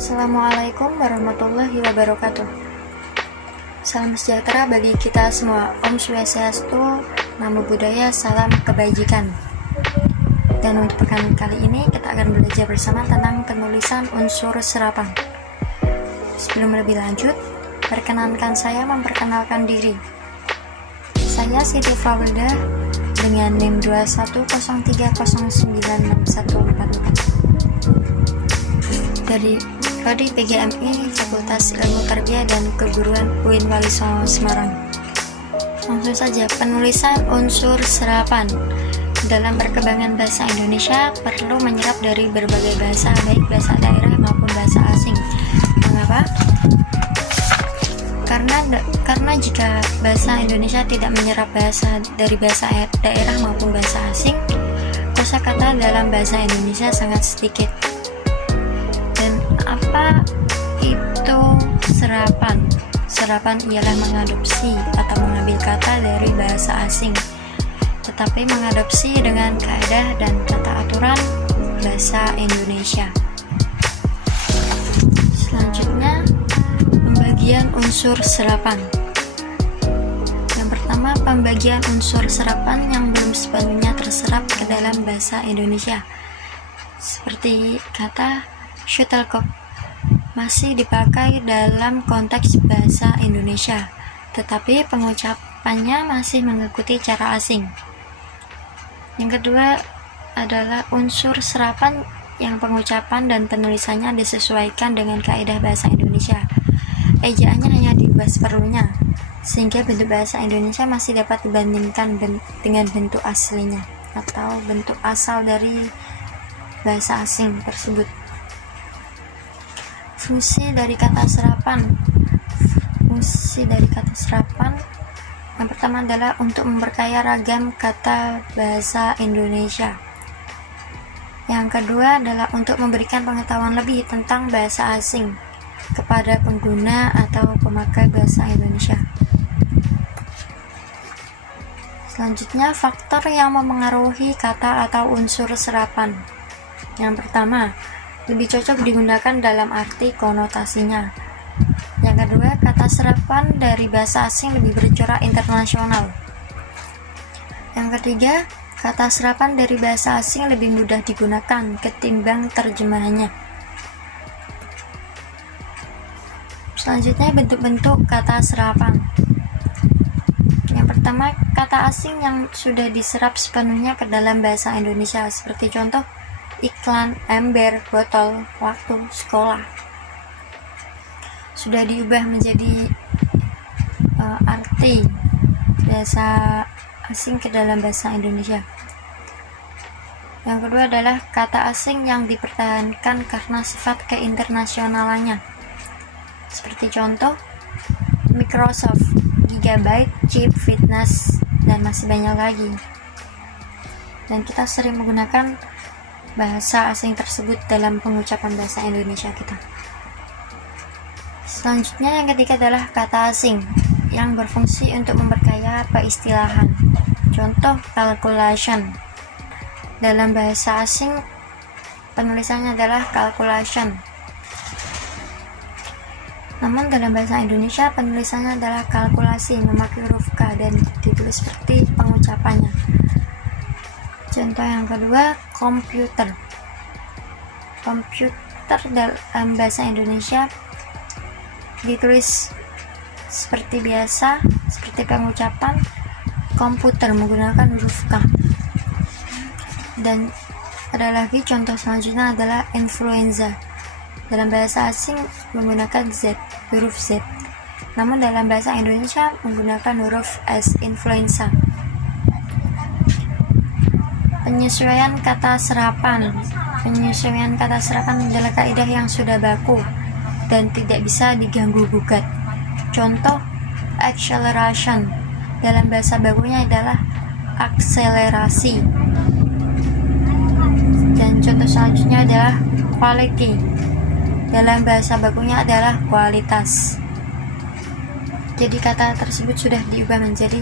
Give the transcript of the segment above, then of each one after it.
Assalamualaikum warahmatullahi wabarakatuh. Salam sejahtera bagi kita semua. Om Swastiastu, Namo Buddhaya, salam kebajikan. Dan untuk pekan kali ini kita akan belajar bersama tentang penulisan unsur serapan. Sebelum lebih lanjut, perkenankan saya memperkenalkan diri. Saya Siti Fawilda dengan NIM 2103096144 dari Prodi PGMI Fakultas Ilmu Tarbiyah dan Keguruan UIN Wali Songo Semarang. Langsung saja, penulisan unsur serapan dalam perkembangan bahasa Indonesia perlu menyerap dari berbagai bahasa, baik bahasa daerah maupun bahasa asing. Mengapa? Karena jika bahasa Indonesia tidak menyerap bahasa dari bahasa daerah maupun bahasa asing, kosakata dalam bahasa Indonesia sangat sedikit. Apa itu serapan? Serapan ialah mengadopsi atau mengambil kata dari bahasa asing, tetapi mengadopsi dengan kaidah dan tata aturan bahasa Indonesia. Selanjutnya, pembagian unsur serapan. Yang pertama, pembagian unsur serapan yang belum sepenuhnya terserap ke dalam bahasa Indonesia. Seperti kata shuttlecock masih dipakai dalam konteks bahasa Indonesia, tetapi pengucapannya masih mengikuti cara asing. Yang kedua adalah unsur serapan yang pengucapan dan penulisannya disesuaikan dengan kaidah bahasa Indonesia. Ejaannya hanya diubah seperlunya, sehingga bentuk bahasa Indonesia masih dapat dibandingkan dengan bentuk aslinya atau bentuk asal dari bahasa asing tersebut. Fungsi dari kata serapan. Fungsi dari kata serapan yang pertama adalah untuk memperkaya ragam kata bahasa Indonesia. Yang kedua adalah untuk memberikan pengetahuan lebih tentang bahasa asing kepada pengguna atau pemakai bahasa Indonesia. Selanjutnya, faktor yang memengaruhi kata atau unsur serapan. Yang pertama, lebih cocok digunakan dalam arti konotasinya. Yang kedua, kata serapan dari bahasa asing lebih bercorak internasional. Yang ketiga, kata serapan dari bahasa asing lebih mudah digunakan ketimbang terjemahannya. Selanjutnya, bentuk-bentuk kata serapan. Yang pertama, kata asing yang sudah diserap sepenuhnya ke dalam bahasa Indonesia, seperti contoh iklan, ember, botol, waktu, sekolah, sudah diubah menjadi arti bahasa asing ke dalam bahasa Indonesia. Yang kedua adalah kata asing yang dipertahankan karena sifat keinternasionalannya, seperti contoh Microsoft, Gigabyte, chip, fitness, dan masih banyak lagi. Dan kita sering menggunakan bahasa asing tersebut dalam pengucapan bahasa Indonesia kita. Selanjutnya, yang ketiga adalah kata asing yang berfungsi untuk memperkaya peistilahan. Contoh, calculation. Dalam bahasa asing, penulisannya adalah calculation. Namun dalam bahasa Indonesia, penulisannya adalah kalkulasi, memakai huruf K dan ditulis seperti pengucapannya. Contoh yang kedua, komputer. Komputer dalam bahasa Indonesia ditulis seperti biasa, seperti pengucapan komputer menggunakan huruf K. Dan ada lagi contoh selanjutnya adalah influenza. Dalam bahasa asing menggunakan Z, huruf Z. Namun dalam bahasa Indonesia menggunakan huruf S, influenza. Penyesuaian kata serapan. Penyesuaian kata serapan adalah kaidah yang sudah baku dan tidak bisa diganggu-gugat. Contoh, acceleration dalam bahasa bakunya adalah akselerasi. Dan contoh selanjutnya adalah quality. Dalam bahasa bakunya adalah kualitas. Jadi kata tersebut sudah diubah menjadi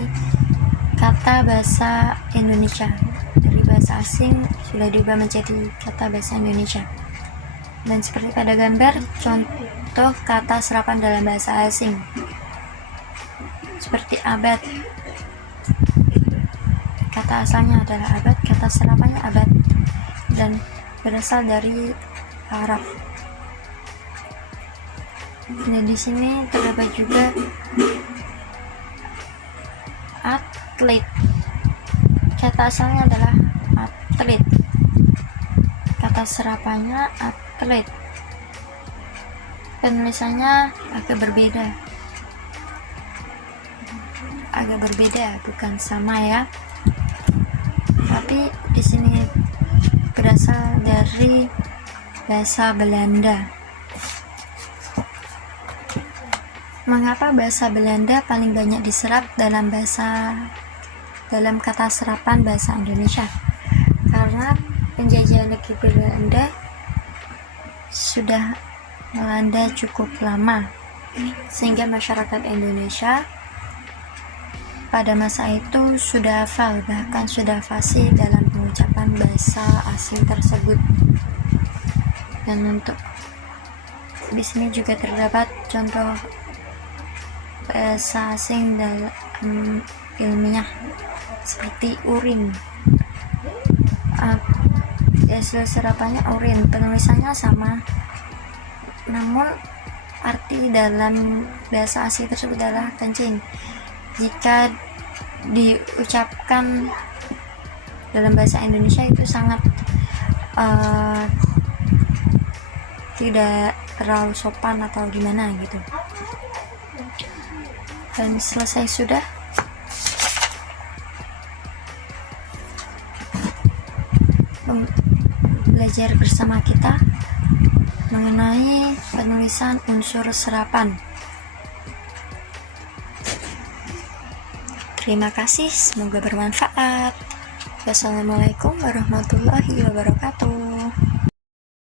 kata bahasa Indonesia. Dari bahasa asing sudah diubah menjadi kata bahasa Indonesia. Dan seperti pada gambar, contoh kata serapan dalam bahasa asing seperti abad. Kata asalnya adalah abad, kata serapannya abad, dan berasal dari Arab. Nah, di sini terdapat juga atlet. Kata asalnya adalah atlet, kata serapannya atlet. Penulisannya agak berbeda, bukan sama ya. Tapi di sini berasal dari bahasa Belanda. Mengapa bahasa Belanda paling banyak diserap dalam kata serapan bahasa Indonesia? Karena penjajahan negeri Belanda sudah melanda cukup lama, sehingga masyarakat Indonesia pada masa itu sudah hafal, bahkan sudah fasih dalam pengucapan bahasa asing tersebut. Dan untuk di sini juga terdapat contoh bahasa asing dalam ilmiah seperti urin. Hasil serapannya urin, penulisannya sama, namun arti dalam bahasa asing tersebut adalah kencing. Jika diucapkan dalam bahasa Indonesia itu sangat tidak terlalu sopan atau gimana gitu. Dan selesai sudah. Belajar bersama kita mengenai penulisan unsur serapan. Terima kasih, semoga bermanfaat. Wassalamualaikum warahmatullahi wabarakatuh.